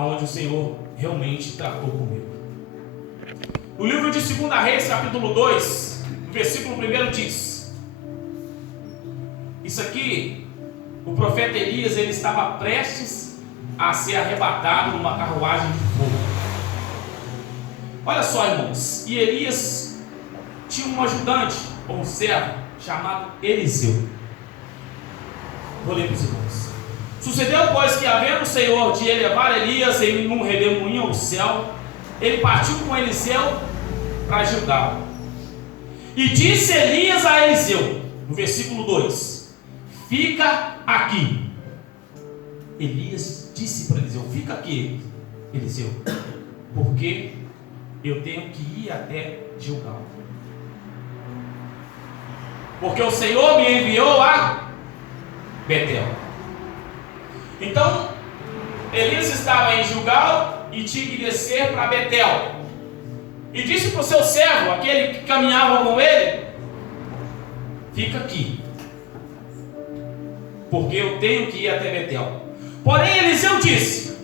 aonde o Senhor realmente tratou comigo. No livro de 2 Reis, capítulo 2, versículo 1 diz: isso aqui, o profeta Elias, ele estava prestes a ser arrebatado numa carruagem de fogo. Olha só, irmãos, e Elias tinha um ajudante, ou um servo, chamado Eliseu. Vou ler para os irmãos. Sucedeu, pois, que havendo o Senhor de elevar Elias em um redemoinho ao céu, ele partiu com Eliseu para Gilgal. E disse Elias a Eliseu, no versículo 2: fica aqui. Elias disse para Eliseu: fica aqui, Eliseu, porque eu tenho que ir até Gilgal, porque o Senhor me enviou a Betel. Então Elias estava em Gilgal e tinha que descer para Betel. E disse para o seu servo, aquele que caminhava com ele: fica aqui, porque eu tenho que ir até Betel. Porém Eliseu disse: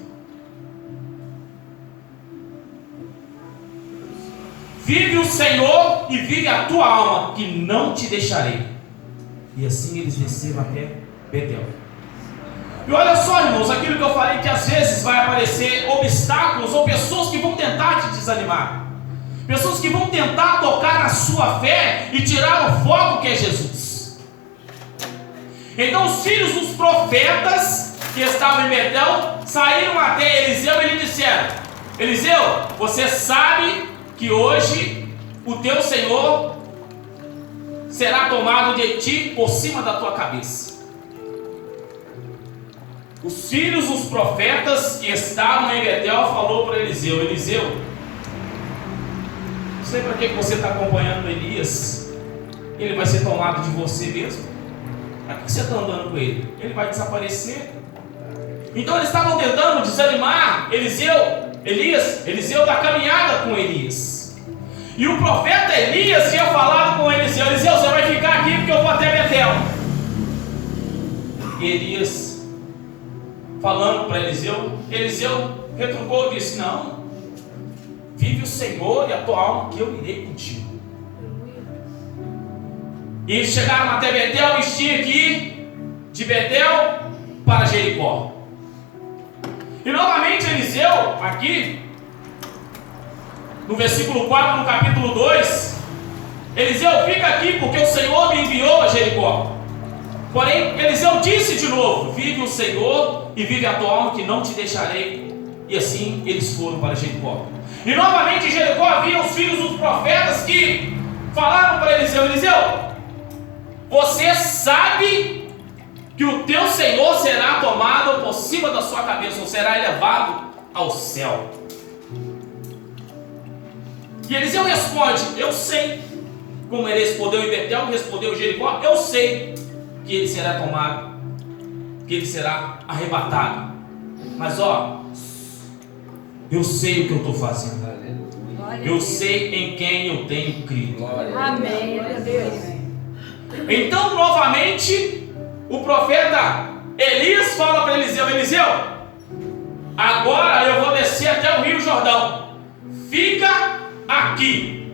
vive o Senhor e vive a tua alma, que não te deixarei. E assim eles desceram até Betel. E olha só, irmãos, aquilo que eu falei, que às vezes vai aparecer obstáculos ou pessoas que vão tentar te desanimar, pessoas que vão tentar tocar na sua fé e tirar o foco que é Jesus. Então os filhos dos profetas que estavam em Betel saíram até Eliseu e lhe disseram: Eliseu, você sabe que hoje o teu Senhor será tomado de ti por cima da tua cabeça. Os filhos dos profetas que estavam em Betel falou para Eliseu: Eliseu, não sei para que você está acompanhando Elias, ele vai ser tomado de você mesmo. Para que você está andando com ele? Ele vai desaparecer. Então eles estavam tentando desanimar Eliseu da caminhada com Elias. E o profeta Elias tinha falado com Eliseu: Eliseu, você vai ficar aqui porque eu vou até Betel. E Elias, falando para Eliseu retrucou e disse: não, vive o Senhor e a tua alma, que eu irei contigo. E chegaram até Betel e tinha que ir de Betel para Jericó. E novamente Eliseu, aqui no versículo 4, no capítulo 2, Eliseu, fica aqui porque o Senhor me enviou a Jericó. Porém Eliseu disse de novo: vive o Senhor e vive a tua alma, que não te deixarei. E assim eles foram para Jericó. E novamente em Jericó havia os filhos dos profetas que falaram para Eliseu: Eliseu, você sabe que o teu Senhor será tomado por cima da sua cabeça, ou será elevado ao céu. E Eliseu responde: eu sei. Como ele respondeu em Betel, respondeu em Jericó: eu sei que ele será tomado, que ele será arrebatado. Mas eu sei o que eu estou fazendo. Eu sei em quem eu tenho crido. Amém. Então novamente o profeta Elias fala para Eliseu: Eliseu, agora eu vou descer até o Rio Jordão, fica aqui.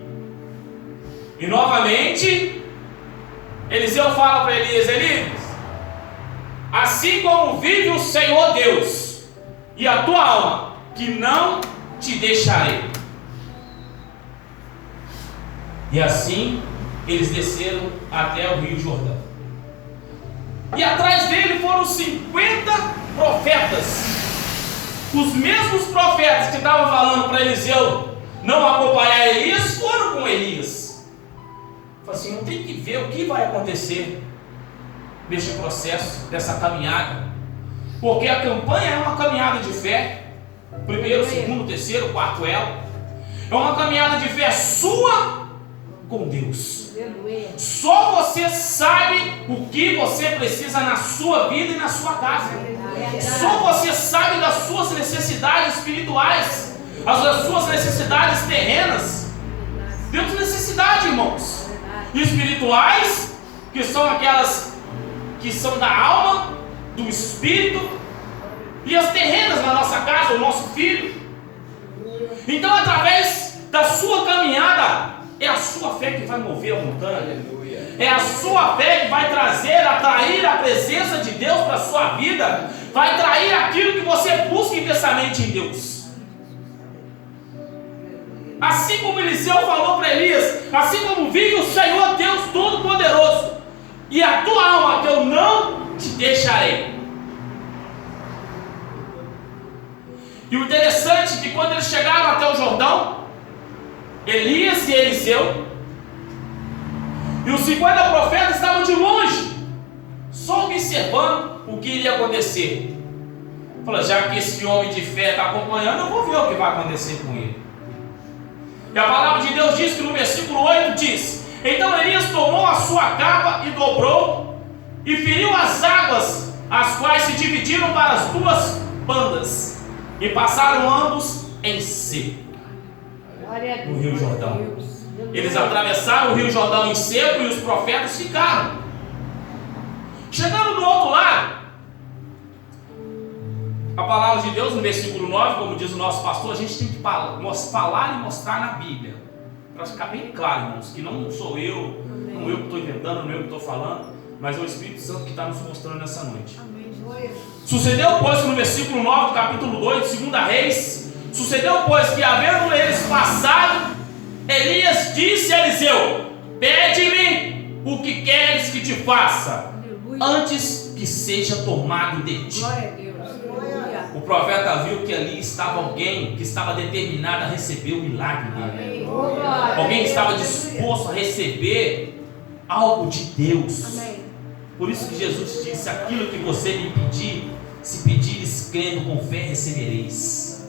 E novamente Eliseu fala para Elias: Elias, assim como vive o Senhor Deus e a tua alma, que não te deixarei. E assim eles desceram até o Rio Jordão. E atrás dele foram 50 profetas. Os mesmos profetas que estavam falando para Eliseu não acompanhar Elias, foram com Elias. Falei assim: não tem que ver o que vai acontecer neste processo, dessa caminhada. Porque a campanha é uma caminhada de fé. Primeiro, segundo, terceiro, quarto elo. É uma caminhada de fé sua com Deus. Só você sabe o que você precisa na sua vida e na sua casa. Só você sabe das suas necessidades espirituais, as suas necessidades terrenas. Temos necessidade, irmãos, espirituais, que são aquelas que são da alma, do espírito, e as terrenas na nossa casa, casa, o nosso filho. Então, através da sua caminhada, é a sua fé que vai mover a montanha. É a sua fé que vai atrair a presença de Deus para a sua vida. Vai atrair aquilo que você busca intensamente em Deus. Assim como Eliseu falou para Elias, assim como vive o Senhor Deus Todo-Poderoso, e a tua alma que eu não te deixarei. E o interessante é que quando eles chegaram até o Jordão, Elias e Eliseu, e os 50 profetas estavam de longe, só observando o que iria acontecer. Falou, já que esse homem de fé está acompanhando, eu vou ver o que vai acontecer com ele. E a palavra de Deus diz que no versículo 8 diz: então Elias tomou a sua capa e dobrou, e feriu as águas, as quais se dividiram para as duas bandas, e passaram ambos em seco no Rio Jordão. Eles atravessaram o Rio Jordão em seco e os profetas ficaram. Chegando do outro lado, a palavra de Deus no versículo 9, como diz o nosso pastor, a gente tem que falar e mostrar na Bíblia, para ficar bem claro, irmãos, que não sou eu, não eu que estou inventando, não eu que estou falando, mas é o Espírito Santo que está nos mostrando nessa noite. Sucedeu, pois, no versículo 9 do capítulo 2 de 2 Reis, sucedeu, pois, que havendo eles passado, Elias disse a Eliseu: pede-me o que queres que te faça, antes que seja tomado de ti. O profeta viu que ali estava alguém que estava determinado a receber o milagre dele. Alguém que estava disposto a receber algo de Deus. Por isso que Jesus disse: aquilo que você me pedir, se pedires crendo com fé, recebereis.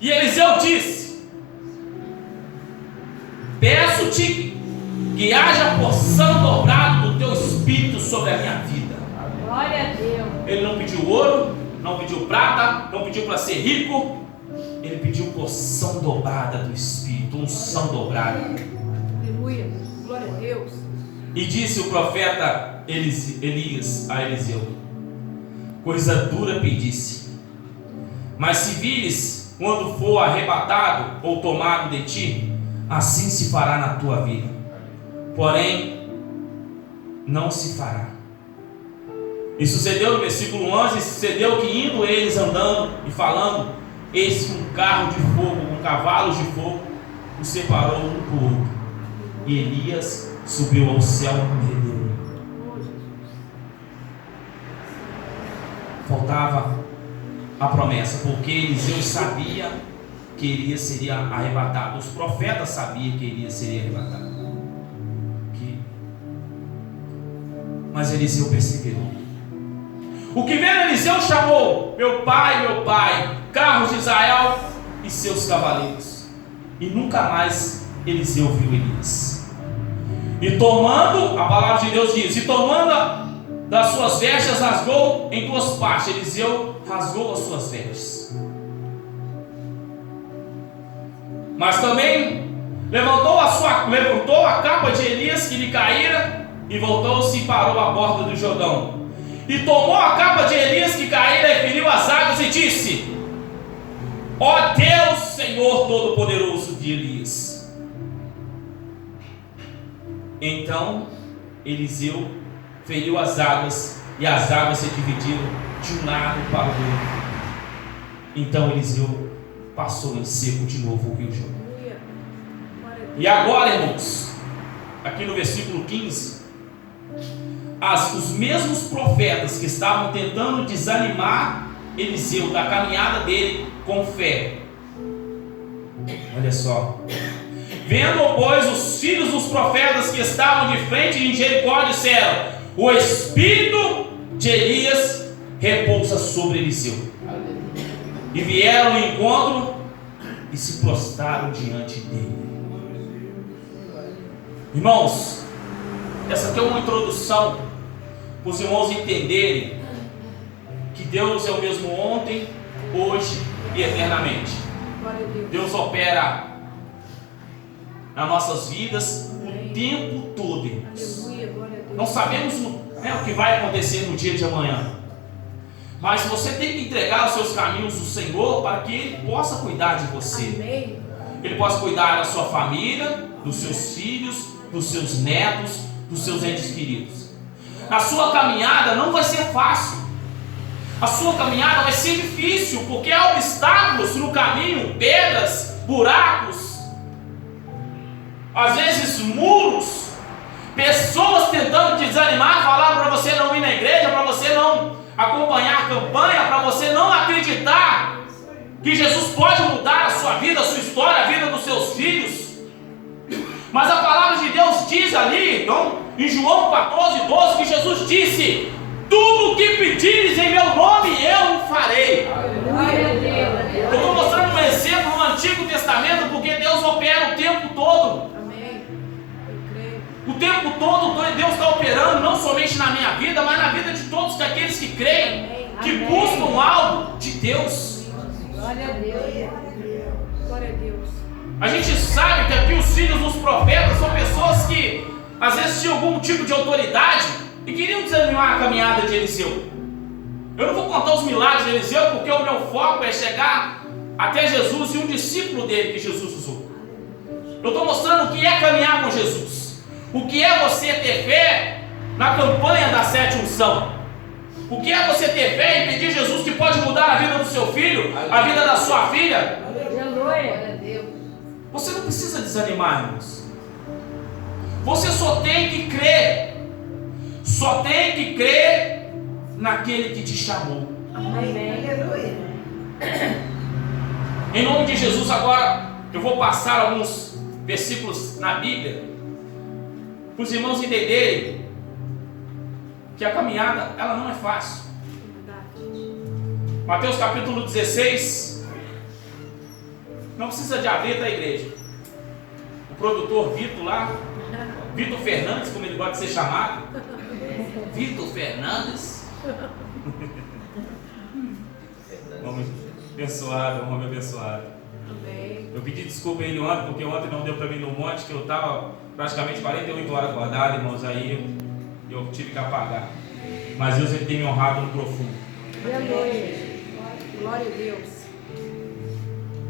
E Eliseu disse: peço-te que haja porção dobrada do teu espírito sobre a minha vida. Glória a Deus. Ele não pediu ouro, não pediu prata, não pediu para ser rico. Ele pediu porção dobrada do espírito, unção dobrada. Aleluia. Glória a Deus. E disse o profeta Elias a Eliseu: coisa dura pedisse, mas se vires quando for arrebatado ou tomado de ti, assim se fará na tua vida. Porém, não se fará. E sucedeu no versículo 11, sucedeu que indo eles andando e falando, eis que um carro de fogo, com cavalos de fogo, os separou um do outro. E Elias subiu ao céu com ele. Faltava a promessa, porque Eliseu sabia que Elias seria arrebatado. Os profetas sabiam que Elias seria arrebatado. Mas Eliseu perseverou. O que vendo Eliseu chamou: meu pai, carros de Israel e seus cavaleiros. E nunca mais Eliseu viu Elias. E tomando, a palavra de Deus diz, e tomando das suas vestes, rasgou em duas partes. Eliseu rasgou as suas vestes. Mas também levantou a capa de Elias que lhe caíra, e voltou-se e parou à borda do Jordão. E tomou a capa de Elias que caíra e feriu as águas e disse: ó Deus, Senhor Todo-Poderoso de Elias. Então Eliseu feriu as águas, e as águas se dividiram de um lado para o outro. Então Eliseu passou em seco de novo o Rio Jordão. E agora, irmãos, aqui no versículo 15, os mesmos profetas que estavam tentando desanimar Eliseu da caminhada dele com fé, olha só, vendo, pois, os filhos dos profetas que estavam de frente em Jericó, disseram: o espírito de Elias repousa sobre Eliseu. E vieram ao encontro e se prostraram diante dele. Irmãos, essa aqui é uma introdução para os irmãos entenderem que Deus é o mesmo ontem, hoje e eternamente. Deus opera nas nossas vidas o tempo todo, irmãos. Não sabemos o que vai acontecer no dia de amanhã, Mas você tem que entregar os seus caminhos ao Senhor para que Ele possa cuidar de você. Amém. Ele possa cuidar da sua família, dos seus filhos, dos seus netos, dos seus entes queridos. A sua caminhada não vai ser fácil. A sua caminhada vai ser difícil, porque há obstáculos no caminho, pedras, buracos, às vezes muros, pessoas tentando te desanimar, falar para você não ir na igreja, para você não acompanhar a campanha, para você não acreditar que Jesus pode mudar a sua vida, a sua história, a vida dos seus filhos. Mas a palavra de Deus diz ali, então, em João 14:12, que Jesus disse: tudo o que pedires em meu nome, eu o farei. Eu estou mostrando um exemplo no Antigo Testamento, porque Deus opera o tempo todo. Amém. Eu creio. O tempo todo Deus está operando, não somente na minha vida, mas na vida de todos aqueles que creem, que buscam algo de Deus. Glória a Deus. Glória a Deus. A gente sabe que aqui os filhos dos profetas são pessoas que às vezes tinham algum tipo de autoridade e queriam desanimar a caminhada de Eliseu. Eu não vou contar os milagres de Eliseu, porque o meu foco é chegar até Jesus e um discípulo dele que Jesus usou. Eu estou mostrando o que é caminhar com Jesus, o que é você ter fé na campanha da 7 unção, o que é você ter fé em pedir Jesus que pode mudar a vida do seu filho, a vida da sua filha. Glória a Deus. Você não precisa desanimar, irmãos. Você só tem que crer. Só tem que crer naquele que te chamou. Amém. Em nome de Jesus, agora eu vou passar alguns versículos na Bíblia para os irmãos entenderem que a caminhada ela não é fácil. Mateus capítulo 16. Não precisa de abrir da igreja. O produtor Vitor lá, Vitor Fernandes, como ele gosta de ser chamado. Vitor Fernandes. Homem abençoado, homem abençoado. Amém. Eu pedi desculpa a ele ontem, porque ontem não deu para mim no monte, que eu estava praticamente 48 horas acordado, irmãos, aí eu tive que apagar. Mas Deus ele tem me honrado no profundo. Glória a Deus.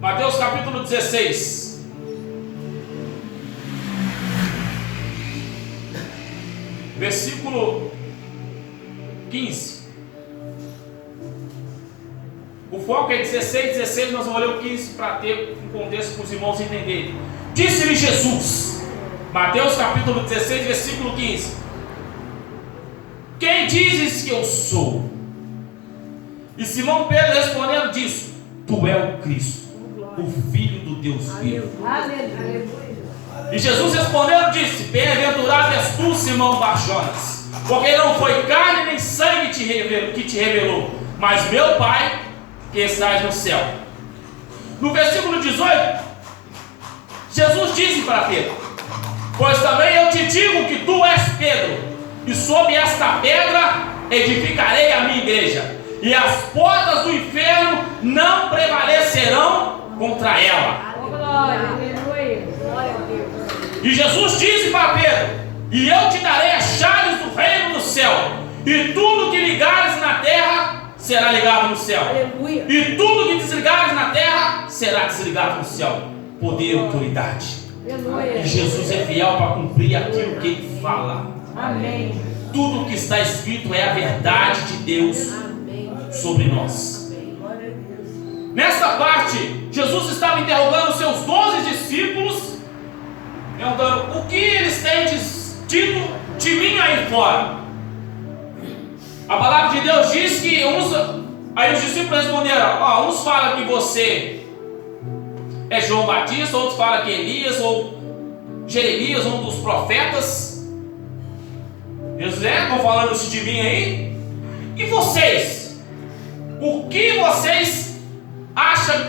Mateus capítulo 16. Versículo 15. O foco é 16, nós vamos ler o 15 para ter um contexto para os irmãos entenderem. Disse-lhe Jesus, Mateus capítulo 16, versículo 15: quem dizes que eu sou? E Simão Pedro respondendo disse: tu és o Cristo, o Filho do Deus vivo. Aleluia. E Jesus respondendo disse: bem-aventurado és tu, Simão Barjonas, porque não foi carne nem sangue que te revelou, mas meu Pai que estás no céu. No versículo 18, Jesus disse para Pedro: pois também eu te digo que tu és Pedro, e sobre esta pedra edificarei a minha igreja, e as portas do inferno não prevalecerão contra ela. Glória, aleluia. Glória a Deus. E Jesus disse para Pedro: e eu te darei as chaves do reino do céu, e tudo que ligares na terra será ligado no céu, Aleluia. e tudo que desligares na terra será desligado no céu. Poder e autoridade. Aleluia. E Jesus é fiel para cumprir aquilo que ele fala. Amém. Tudo que está escrito é a verdade de Deus Amém. sobre nós. Amém. Glória a Deus. Nesta parte, Jesus estava interrogando os seus 12 discípulos, perguntando: o que eles têm dito de mim aí fora? A palavra de Deus diz que aí os discípulos responderam: uns falam que você é João Batista, outros falam que é Elias ou Jeremias, um dos profetas. Eles estão falando isso de mim aí? E vocês? O que vocês acham